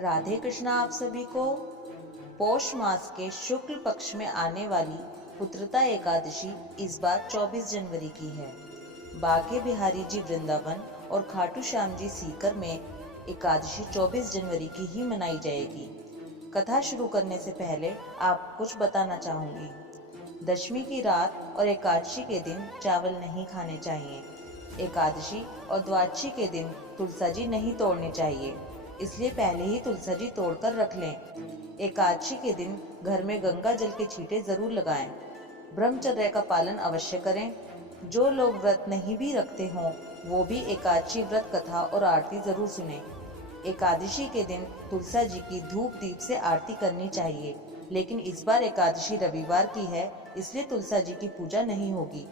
राधे कृष्णा आप सभी को। पौष मास के शुक्ल पक्ष में आने वाली पुत्रदा एकादशी इस बार 24 जनवरी की है। बांके बिहारी जी वृंदावन और खाटू श्याम जी सीकर में एकादशी 24 जनवरी की ही मनाई जाएगी। कथा शुरू करने से पहले आप कुछ बताना चाहूंगी। दशमी की रात और एकादशी के दिन चावल नहीं खाने चाहिए। एकादशी और द्वादशी के दिन तुलसी नहीं तोड़नी चाहिए, इसलिए पहले ही तुलसी तोड़कर रख लें। एकादशी के दिन घर में गंगा जल के छींटे जरूर लगाएं। ब्रह्मचर्य का पालन अवश्य करें। जो लोग व्रत नहीं भी रखते हों वो भी एकादशी व्रत कथा और आरती जरूर सुने। एकादशी के दिन तुलसी जी की धूप दीप से आरती करनी चाहिए, लेकिन इस बार एकादशी रविवार की है, इसलिए तुलसी जी की पूजा नहीं होगी।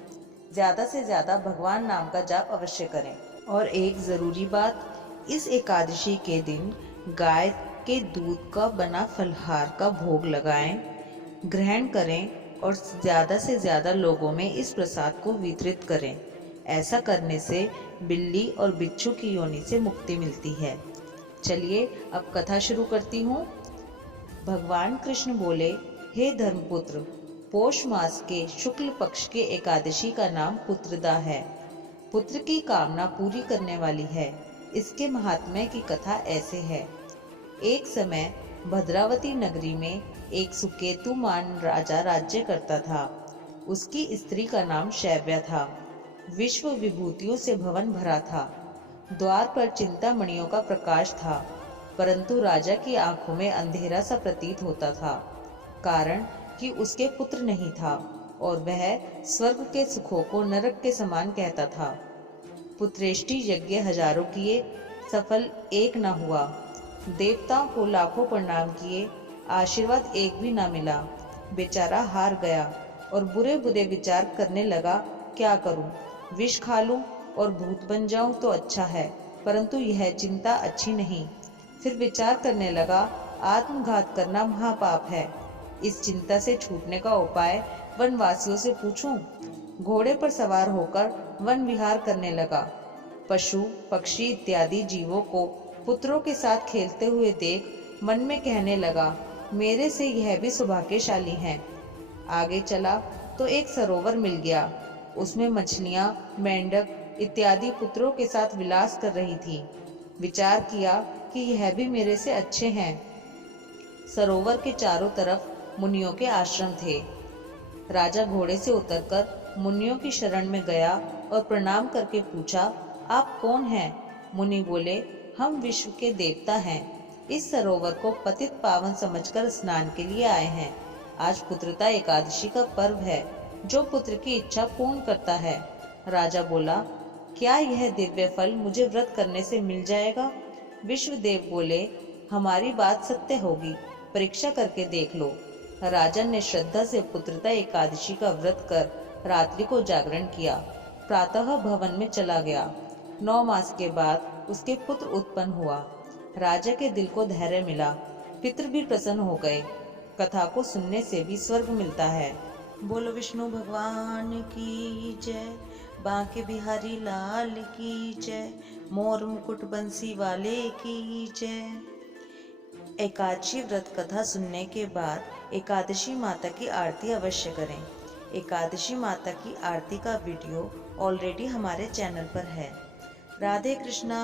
ज्यादा से ज्यादा भगवान नाम का जाप अवश्य करें। और एक जरूरी बात, इस एकादशी के दिन गाय के दूध का बना फलहार का भोग लगाएं, ग्रहण करें और ज्यादा से ज्यादा लोगों में इस प्रसाद को वितरित करें। ऐसा करने से बिल्ली और बिच्छू की योनि से मुक्ति मिलती है। चलिए अब कथा शुरू करती हूँ। भगवान कृष्ण बोले, हे धर्मपुत्र, पौष मास के शुक्ल पक्ष के एकादशी का नाम पुत्रदा है। पुत्र की कामना पूरी करने वाली है। इसके महात्म्य की कथा ऐसे है। एक समय भद्रावती नगरी में एक सुकेतुमान राजा राज्य करता था। उसकी स्त्री का नाम शैव्या था। विश्व विभूतियों से भवन भरा था। द्वार पर चिंतामणियों का प्रकाश था, परंतु राजा की आंखों में अंधेरा सा प्रतीत होता था, कारण कि उसके पुत्र नहीं था और वह स्वर्ग के सुखों को नरक के समान कहता था। पुत्रेष्टि यज्ञ हजारों किए, सफल एक न हुआ। देवताओं को लाखों प्रणाम किए, आशीर्वाद एक भी न मिला। बेचारा हार गया और बुरे बुरे विचार करने लगा, क्या करूं? विष खा लूं और भूत बन जाऊं तो अच्छा है, परंतु यह चिंता अच्छी नहीं। फिर विचार करने लगा, आत्मघात करना महापाप है। इस चिंता से छूटने का उपाय वनवासियों से पूछूं। घोड़े पर सवार होकर वन विहार करने लगा। पशु पक्षी इत्यादि जीवों को पुत्रों के साथ खेलते हुए देख मन में कहने लगा, मेरे से यह भी सौभाग्यशाली हैं। आगे चला तो एक सरोवर मिल गया। उसमें मछलियां, मेंढक इत्यादि पुत्रों के साथ विलास कर रही थी। विचार किया कि यह भी मेरे से अच्छे हैं। सरोवर के चारों तरफ मुनियों के आश्रम थे। राजा घोड़े से उतरकर मुनियों की शरण में गया और प्रणाम करके पूछा, आप कौन हैं? मुनि बोले, हम विश्व के देवता हैं। इस सरोवर को पतित पावन समझकर स्नान के लिए आए हैं। आज पुत्रदा एकादशी का पर्व है, जो पुत्र की इच्छा पूर्ण करता है। राजा बोला, क्या यह दिव्य फल मुझे व्रत करने से मिल जाएगा? विश्वदेव बोले, हमारी बात सत्य होगी, परीक्षा करके देख लो। राजन ने श्रद्धा से पुत्रदा एकादशी का व्रत कर रात्रि को जागरण किया। प्रातः भवन में चला गया। 9 मास के बाद उसके पुत्र उत्पन्न हुआ। राजा के दिल को धैर्य मिला, पितृ भी प्रसन्न हो गए। कथा को सुनने से भी स्वर्ग मिलता है। बोलो विष्णु भगवान की जय, बांके बिहारी लाल की जय, मोर मुकुट बंसी वाले की जय। एकादशी व्रत कथा सुनने के बाद एकादशी माता की आरती अवश्य करें। एकादशी माता की आरती का वीडियो ऑलरेडी हमारे चैनल पर है। राधे कृष्णा।